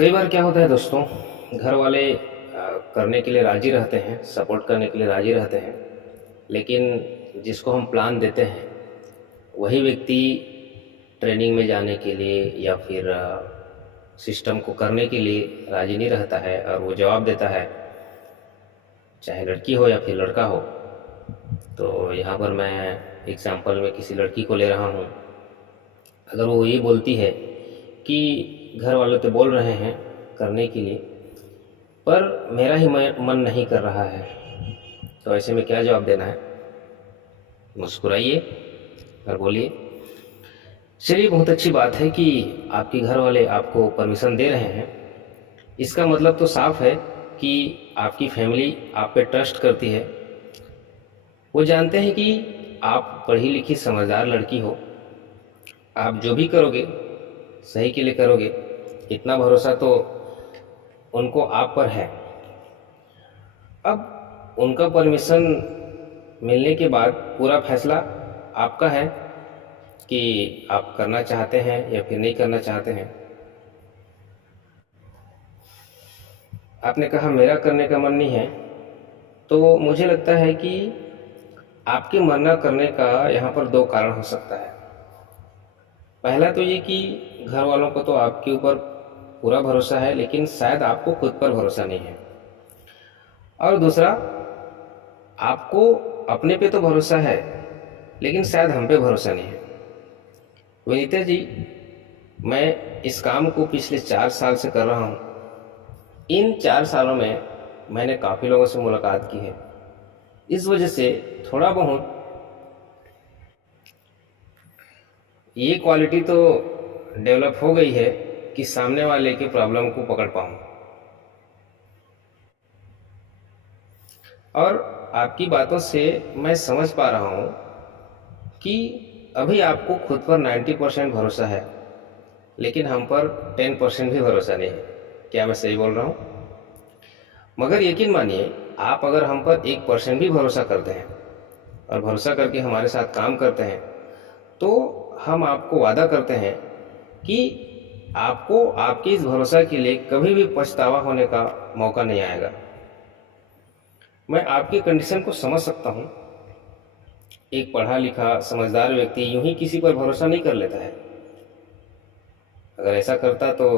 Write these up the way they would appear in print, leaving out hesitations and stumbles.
कई बार क्या होता है दोस्तों, घर वाले करने के लिए राजी रहते हैं, सपोर्ट करने के लिए राजी रहते हैं, लेकिन जिसको हम प्लान देते हैं वही व्यक्ति ट्रेनिंग में जाने के लिए या फिर सिस्टम को करने के लिए राजी नहीं रहता है और वो जवाब देता है, चाहे लड़की हो या फिर लड़का हो। तो यहाँ पर मैं एग्जाम्पल में किसी लड़की को ले रहा हूँ। अगर वो ये बोलती है कि घर वाले तो बोल रहे हैं करने के लिए, पर मेरा ही मन नहीं कर रहा है, तो ऐसे में क्या जवाब देना है? मुस्कुराइए और बोलिए, चलिए बहुत अच्छी बात है कि आपके घर वाले आपको परमिशन दे रहे हैं। इसका मतलब तो साफ है कि आपकी फैमिली आप पे ट्रस्ट करती है। वो जानते हैं कि आप पढ़ी लिखी समझदार लड़की हो, आप जो भी करोगे सही के लिए करोगे, इतना भरोसा तो उनको आप पर है। अब उनका परमिशन मिलने के बाद पूरा फैसला आपका है कि आप करना चाहते हैं या फिर नहीं करना चाहते हैं। आपने कहा मेरा करने का मन नहीं है, तो मुझे लगता है कि आपके मन न करने का यहाँ पर दो कारण हो सकता है। पहला तो ये कि घर वालों को तो आपके ऊपर पूरा भरोसा है, लेकिन शायद आपको खुद पर भरोसा नहीं है। और दूसरा, आपको अपने पे तो भरोसा है, लेकिन शायद हम पे भरोसा नहीं है। विनीता जी, मैं इस काम को पिछले 4 साल से कर रहा हूँ। इन 4 सालों में मैंने काफ़ी लोगों से मुलाकात की है। इस वजह से थोड़ा बहुत ये क्वालिटी तो डेवलप हो गई है कि सामने वाले के प्रॉब्लम को पकड़ पाऊँ। और आपकी बातों से मैं समझ पा रहा हूँ कि अभी आपको खुद पर 90% भरोसा है, लेकिन हम पर 10% भी भरोसा नहीं है। क्या मैं सही बोल रहा हूँ? मगर यकीन मानिए, आप अगर हम पर 1% भी भरोसा करते हैं और भरोसा करके हमारे साथ काम करते हैं, तो हम आपको वादा करते हैं कि आपको आपके इस भरोसा के लिए कभी भी पछतावा होने का मौका नहीं आएगा। मैं आपकी कंडीशन को समझ सकता हूँ। एक पढ़ा लिखा समझदार व्यक्ति यूं ही किसी पर भरोसा नहीं कर लेता है। अगर ऐसा करता तो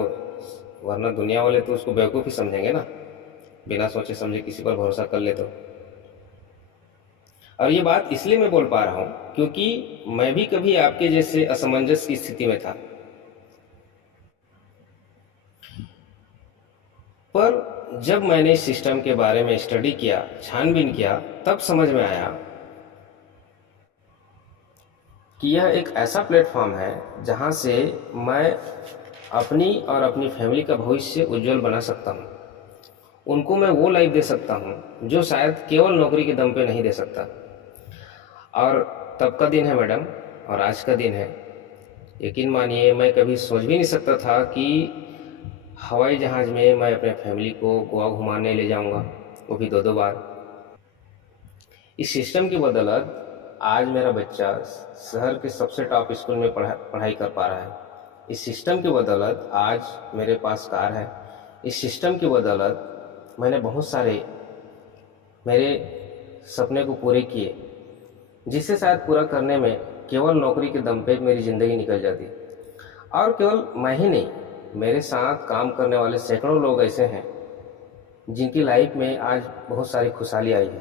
वरना दुनिया वाले तो उसको बेवकूफ़ ही समझेंगे ना, बिना सोचे समझे किसी पर भरोसा कर ले तो। और ये बात इसलिए मैं बोल पा रहा हूँ क्योंकि मैं भी कभी आपके जैसे असमंजस की स्थिति में था। पर जब मैंने इस सिस्टम के बारे में स्टडी किया, छानबीन किया, तब समझ में आया कि यह एक ऐसा प्लेटफॉर्म है जहां से मैं अपनी और अपनी फैमिली का भविष्य उज्जवल बना सकता हूं। उनको मैं वो लाइफ दे सकता हूं जो शायद केवल नौकरी के दम पे नहीं दे सकता। और तब का दिन है मैडम, और आज का दिन है। यकीन मानिए, मैं कभी सोच भी नहीं सकता था कि हवाई जहाज़ में मैं अपने फैमिली को गोवा घुमाने ले जाऊंगा, वो भी 2-2 बार। इस सिस्टम की बदौलत आज मेरा बच्चा शहर के सबसे टॉप स्कूल में पढ़ाई कर पा रहा है। इस सिस्टम की बदौलत आज मेरे पास कार है। इस सिस्टम की बदौलत मैंने बहुत सारे मेरे सपने को पूरे किए, जिसे शायद पूरा करने में केवल नौकरी के दम पे मेरी ज़िंदगी निकल जाती। और केवल मैं ही नहीं, मेरे साथ काम करने वाले सैकड़ों लोग ऐसे हैं जिनकी लाइफ में आज बहुत सारी खुशहाली आई है।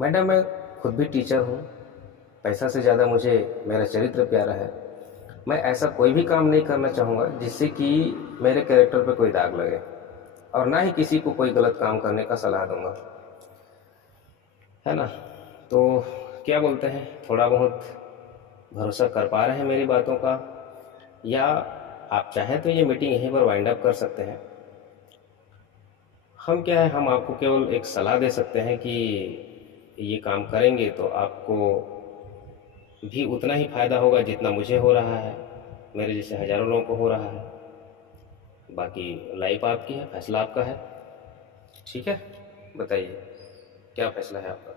मैडम, मैं खुद भी टीचर हूँ। पैसा से ज़्यादा मुझे मेरा चरित्र प्यारा है। मैं ऐसा कोई भी काम नहीं करना चाहूँगा जिससे कि मेरे कैरेक्टर पे कोई दाग लगे, और ना ही किसी को कोई गलत काम करने का सलाह दूंगा, है ना? तो क्या बोलते हैं, थोड़ा बहुत भरोसा कर पा रहे हैं मेरी बातों का? या आप चाहें तो ये मीटिंग यहीं पर वाइंड अप कर सकते हैं। हम क्या है, हम आपको केवल एक सलाह दे सकते हैं कि ये काम करेंगे तो आपको भी उतना ही फायदा होगा जितना मुझे हो रहा है, मेरे जैसे हजारों लोगों को हो रहा है। बाकी लाइफ आपकी है, फैसला आपका है। ठीक है, बताइए क्या फैसला है आपका?